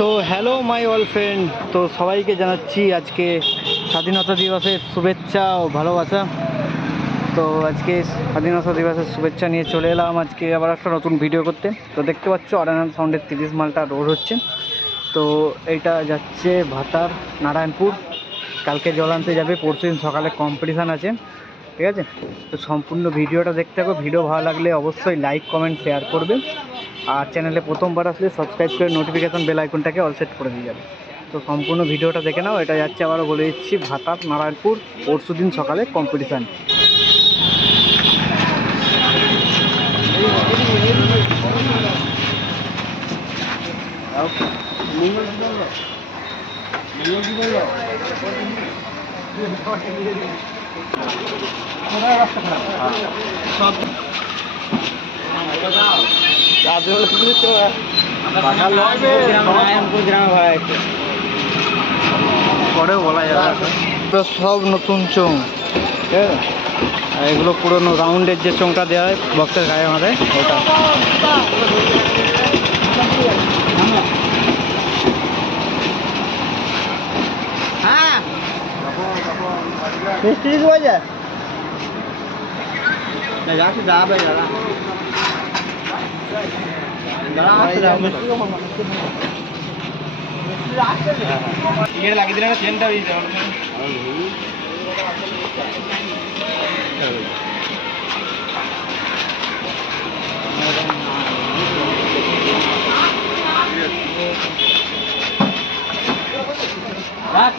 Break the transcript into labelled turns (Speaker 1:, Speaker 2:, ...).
Speaker 1: তো hello my all friend তো সবাইকে জানাচ্ছি আজকে স্বাধীনতা দিবসের শুভেচ্ছা ও ভালোবাসা। তো আজকে স্বাধীনতা দিবসের শুভেচ্ছা নিয়ে চলে এলাম আজকে আবার একটা নতুন ভিডিও করতে। তো দেখতে পাচ্ছ অরায়ণ সাউন্ডের তিরিশ মালটা রোড হচ্ছে। তো এইটা যাচ্ছে ভাতার নারায়ণপুর। কালকে জল আনতে যাবে পরশু দিন সকালে কম্পিটিশান আছে। ঠিক আছে? তো সম্পূর্ণ ভিডিওটা দেখতে হবে ভিডিও ভালো লাগলে অবশ্যই লাইক কমেন্ট শেয়ার করবে। আর চ্যানেলে প্রথমবার আসলে সাবস্ক্রাইব করে নোটিফিকেশন বেল আইকনটাকে অল সেট করে দিয়ে যাবে। তো সম্পূর্ণ ভিডিওটা দেখে নাও, এটা যাচ্ছে আবারও বলে দিচ্ছি, ভাতার নারায়ণপুর, পরশু দিন সকালে কম্পিটিশান বলা যাবে সব নতুন চোং ঠিক আর এগুলো পুরোনো রাউন্ডের যে চোংটা দেওয়া হয় বক্সের গায়ে মাথায় ওটা। হ্যাঁ। মিস্ত্রি দাঁড়াবে দাঁড়া লাগিয়ে দিলে না চেনটা ওই রাখ